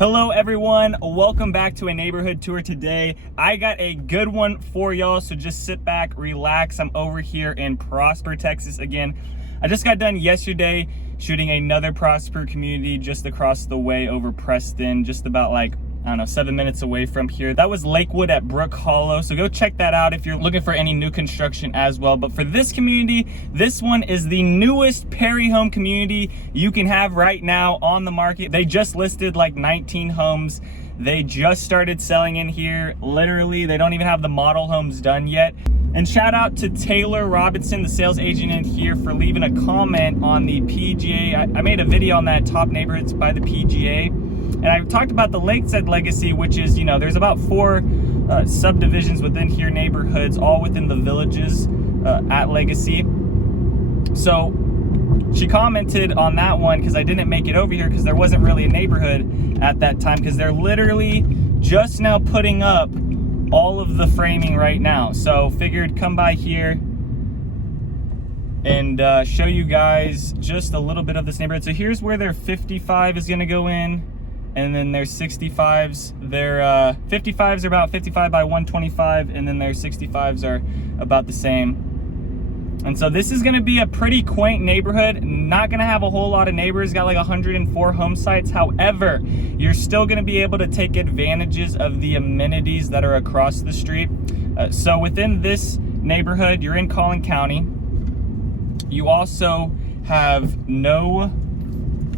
Hello everyone, welcome back to a neighborhood tour today. I got a good one for y'all, so just sit back, relax. I'm over here in Prosper, Texas again. I just got done yesterday shooting another Prosper community just across the way over Preston, just about like, I don't know, 7 minutes away from here. That was Lakewood at Brook Hollow, so go check that out if you're looking for any new construction as well. But for this community, this one is the newest Perry home community you can have right now on the market. They just listed like 19 homes. They just started selling in here. Literally, they don't even have the model homes done yet. And shout out to Taylor Robinson, the sales agent in here, for leaving a comment on the PGA. I made a video on that, top neighborhoods by the PGA. And I talked about the Lakeside Legacy, which is, you know, there's about 4 subdivisions within here, neighborhoods, all within the villages at Legacy. So she commented on that one because I didn't make it over here because there wasn't really a neighborhood at that time, because they're literally just now putting up all of the framing right now. So figured come by here and show you guys just a little bit of this neighborhood. So here's where their 55 is going to go in. And then their 65s, their 55s are about 55 by 125, and then their 65s are about the same. And so this is gonna be a pretty quaint neighborhood, not gonna have a whole lot of neighbors, got like 104 home sites. However, you're still gonna be able to take advantages of the amenities that are across the street. So within this neighborhood, you're in Collin County. You also have no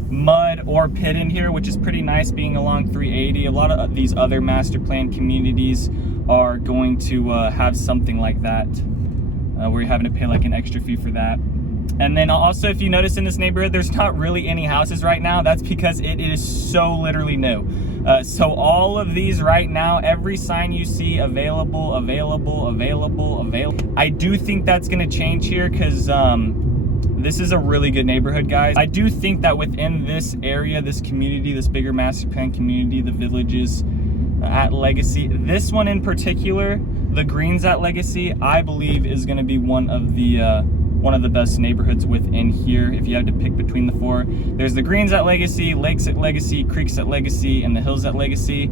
mud or pit in here, which is pretty nice being along 380. A lot of these other master plan communities are going to have something like that, where you're having to pay like an extra fee for that. And then also, if you notice in this neighborhood, there's not really any houses right now. That's because it is so literally new. So all of these right now, every sign you see, available. I do think that's gonna change here because this is a really good neighborhood, guys. I do think that within this area, this community, this bigger master plan community, the villages at Legacy, this one in particular, the Greens at Legacy, I believe is going to be one of the best neighborhoods within here. If you had to pick between the 4, there's the Greens at Legacy, Lakes at Legacy, Creeks at Legacy, and the Hills at Legacy.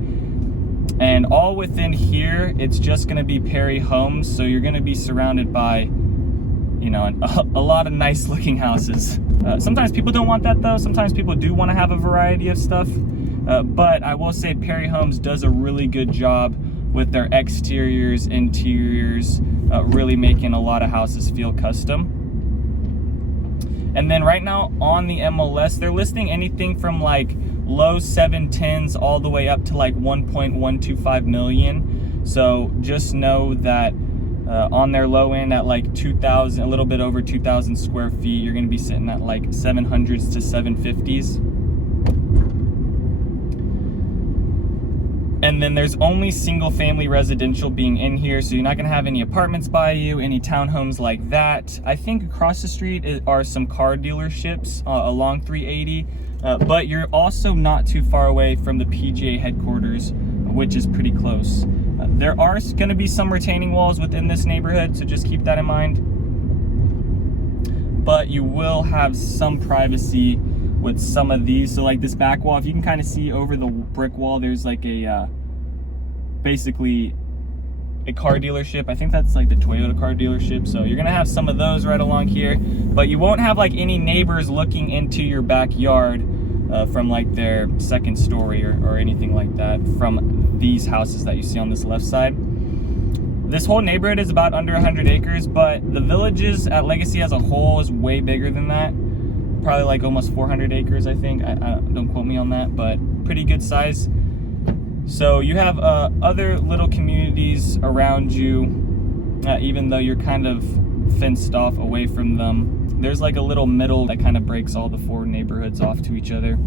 And all within here, it's just going to be Perry homes, so you're going to be surrounded by, you know, a lot of nice looking houses. Sometimes people don't want that though. Sometimes people do want to have a variety of stuff. But I will say Perry Homes does a really good job with their exteriors, interiors, really making a lot of houses feel custom. And then right now on the MLS, they're listing anything from like low 710s all the way up to like 1.125 million. So just know that on their low end at like 2,000, a little bit over 2,000 square feet, you're going to be sitting at like 700s to 750s. And then there's only single family residential being in here, so you're not going to have any apartments by you, any townhomes like that. I think across the street are some car dealerships along 380, but you're also not too far away from the PGA headquarters, which is pretty close. There are going to be some retaining walls within this neighborhood, so just keep that in mind. But you will have some privacy with some of these. So like this back wall, if you can kind of see over the brick wall, there's like a basically a car dealership. I think that's like the Toyota car dealership. So you're gonna have some of those right along here, but you won't have like any neighbors looking into your backyard from like their second story or anything like that from these houses that you see on this left side. This whole neighborhood is about under 100 acres, but the villages at Legacy as a whole is way bigger than that. Probably like almost 400 acres, I think. I don't quote me on that, but pretty good size. So you have other little communities around you, even though you're kind of fenced off away from them. There's like a little middle that kind of breaks all the 4 neighborhoods off to each other.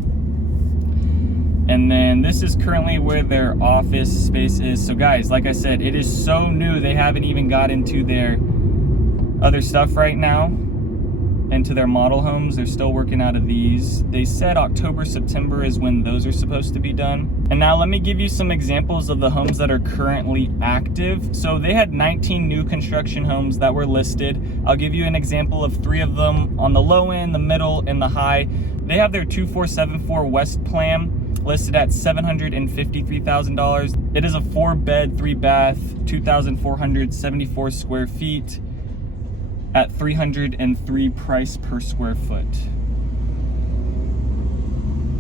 And then this is currently where their office space is. So guys, like I said, it is so new, they haven't even got into their other stuff right now, into their model homes. They're still working out of these. They said October, September is when those are supposed to be done. And now let me give you some examples of the homes that are currently active. So they had 19 new construction homes that were listed. I'll give you an example of 3 of them on the low end, the middle, and the high. They have their 2474 West plan. listed at $753,000. It is a 4-bed, 3-bath, 2,474 square feet at $303 price per square foot.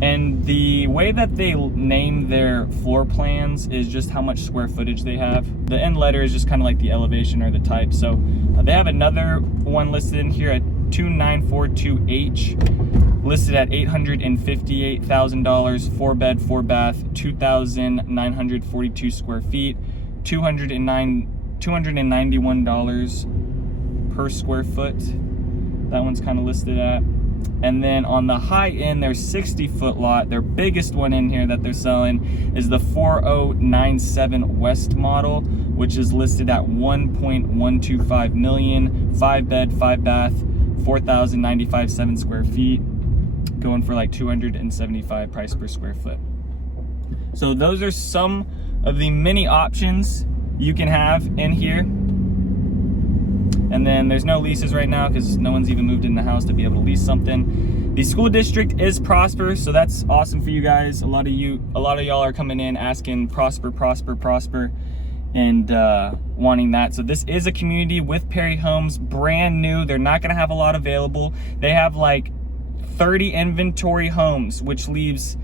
And the way that they name their floor plans is just how much square footage they have. The end letter is just kind of like the elevation or the type. So they have another one listed in here at 2942H, listed at $858,000, 4-bed, 4-bath, 2,942 square feet, $291 per square foot. That one's kind of listed at. And then on the high end, their 60-foot lot, their biggest one in here that they're selling is the 4097 West model, which is listed at $1.125 million, 5-bed, 5-bath, 4,095 square feet, going for like $275 price per square foot. So those are some of the many options you can have in here. And then there's no leases right now because no one's even moved in the house to be able to lease something. The school district is Prosper, so that's awesome for you guys. A lot of y'all are coming in asking Prosper, and wanting that. So this is a community with Perry Homes, brand new. They're not gonna have a lot available. They have like 30 inventory homes, which leaves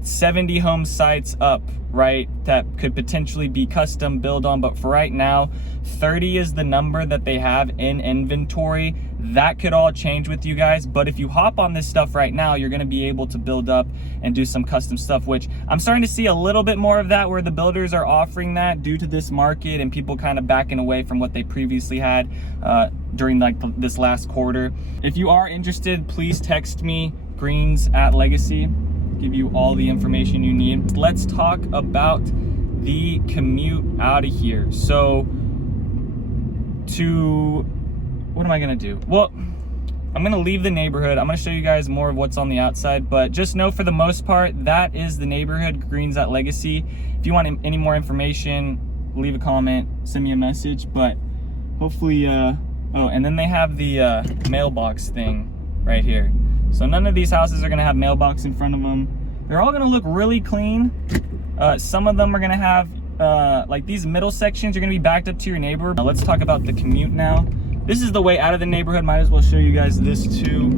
70 home sites up, right, that could potentially be custom built on. But for right now, 30 is the number that they have in inventory. That could all change with you guys, but if you hop on this stuff right now, you're going to be able to build up and do some custom stuff, which I'm starting to see a little bit more of that, where the builders are offering that due to this market and people kind of backing away from what they previously had during like this last quarter. If you are interested, please text me, Greens@Legacy. Give you all the information you need. Let's talk about the commute out of here. So what am I gonna do? Well, I'm gonna leave the neighborhood. I'm gonna show you guys more of what's on the outside, but just know for the most part, that is the neighborhood, Greens@Legacy. If you want any more information, leave a comment, send me a message, but hopefully, oh, and then they have the mailbox thing right here. So none of these houses are gonna have mailbox in front of them. They're all gonna look really clean. Some of them are gonna have, like these middle sections are gonna be backed up to your neighbor. Now let's talk about the commute now. This is the way out of the neighborhood. Might as well show you guys this too.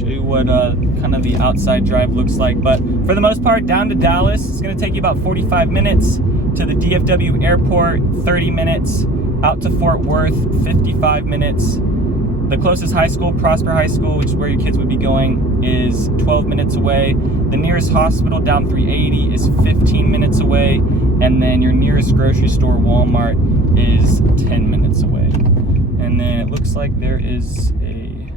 Show you what kind of the outside drive looks like. But for the most part, down to Dallas, it's gonna take you about 45 minutes. To the DFW airport, 30 minutes. Out to Fort Worth, 55 minutes. The closest high school, Prosper High School, which is where your kids would be going, is 12 minutes away. The nearest hospital down 380 is 15 minutes away. And then your nearest grocery store, Walmart, is 10 minutes away. And then it looks like there is a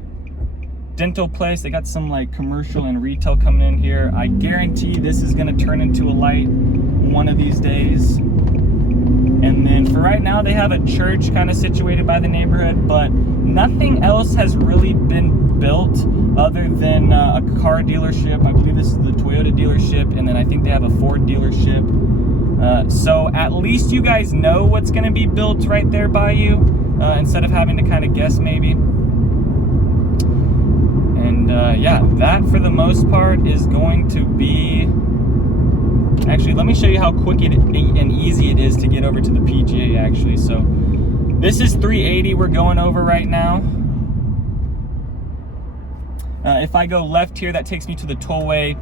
dental place. They got some like commercial and retail coming in here. I guarantee this is gonna turn into a light one of these days. And then for right now, they have a church kind of situated by the neighborhood, but nothing else has really been built other than a car dealership. I believe this is the Toyota dealership, and then I think they have a Ford dealership. So at least you guys know what's going to be built right there by you, instead of having to kind of guess maybe. And yeah, that for the most part is going to be... Actually, let me show you how quick and easy it is to get over to the PGA, actually. So this is 380 we're going over right now. If I go left here, that takes me to the tollway.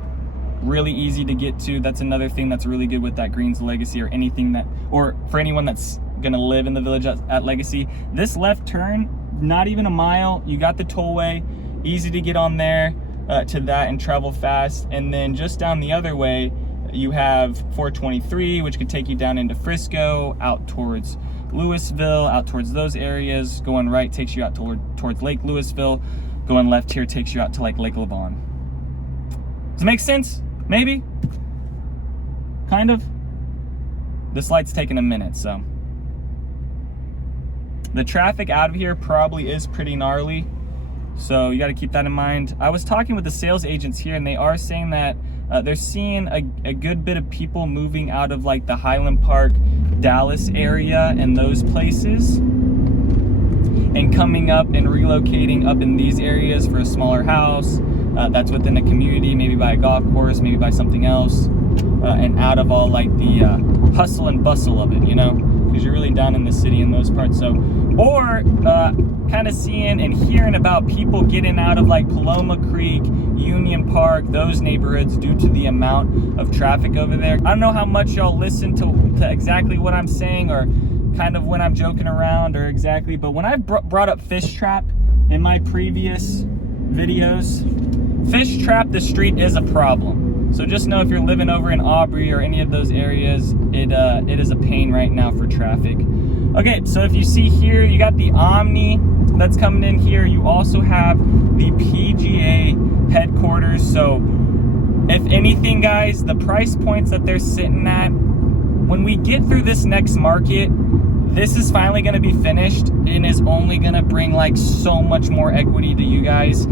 Really easy to get to. That's another thing that's really good with that Greens Legacy, or anything that, or for anyone that's gonna live in the village at Legacy. This left turn, not even a mile. You got the tollway, easy to get on there to that and travel fast. And then just down the other way, you have 423, which could take you down into Frisco, out towards Louisville, out towards those areas. Going right takes you out towards Lake Louisville. Going left here takes you out to like Lake Lavon. Does it make sense? Maybe? Kind of? This light's taking a minute, so. The traffic out of here probably is pretty gnarly, so you gotta keep that in mind. I was talking with the sales agents here, and they are saying that they're seeing a good bit of people moving out of like the Highland Park, Dallas area and those places, and coming up and relocating up in these areas for a smaller house, that's within a community, maybe by a golf course, maybe by something else, and out of all like the hustle and bustle of it, you know, because you're really down in the city in those parts. So, or kind of seeing and hearing about people getting out of like Paloma Creek, Union Park, those neighborhoods due to the amount of traffic over there. I don't know how much y'all listen to exactly what I'm saying, or kind of when I'm joking around, or exactly, but when I brought up Fish Trap in my previous videos, Fish Trap, the street is a problem. So just know if you're living over in Aubrey or any of those areas, it is a pain right now for traffic. Okay, so if you see here, you got the Omni that's coming in here. You also have the PGA headquarters. So if anything, guys, the price points that they're sitting at, when we get through this next market, this is finally going to be finished and is only going to bring like so much more equity to you guys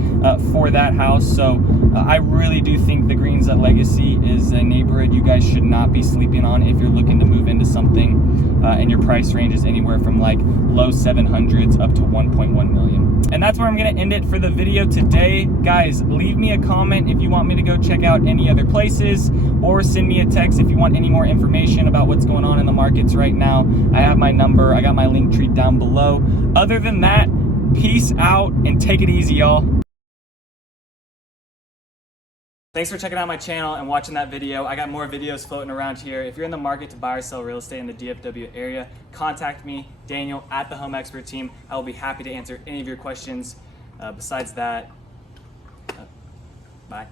for that house. So I really do think the Greens at Legacy is a neighborhood you guys should not be sleeping on if you're looking to move into something and your price range is anywhere from like low 700s up to 1.1 million. And that's where I'm going to end it for the video today. Guys, leave me a comment if you want me to go check out any other places, or send me a text if you want any more information about what's going on in the markets right now. I have my number. I got my link tree down below. Other than that, peace out and take it easy, y'all. Thanks for checking out my channel and watching that video. I got more videos floating around here. If you're in the market to buy or sell real estate in the DFW area, contact me, Daniel, at the Home Expert Team. I will be happy to answer any of your questions. Besides that, bye.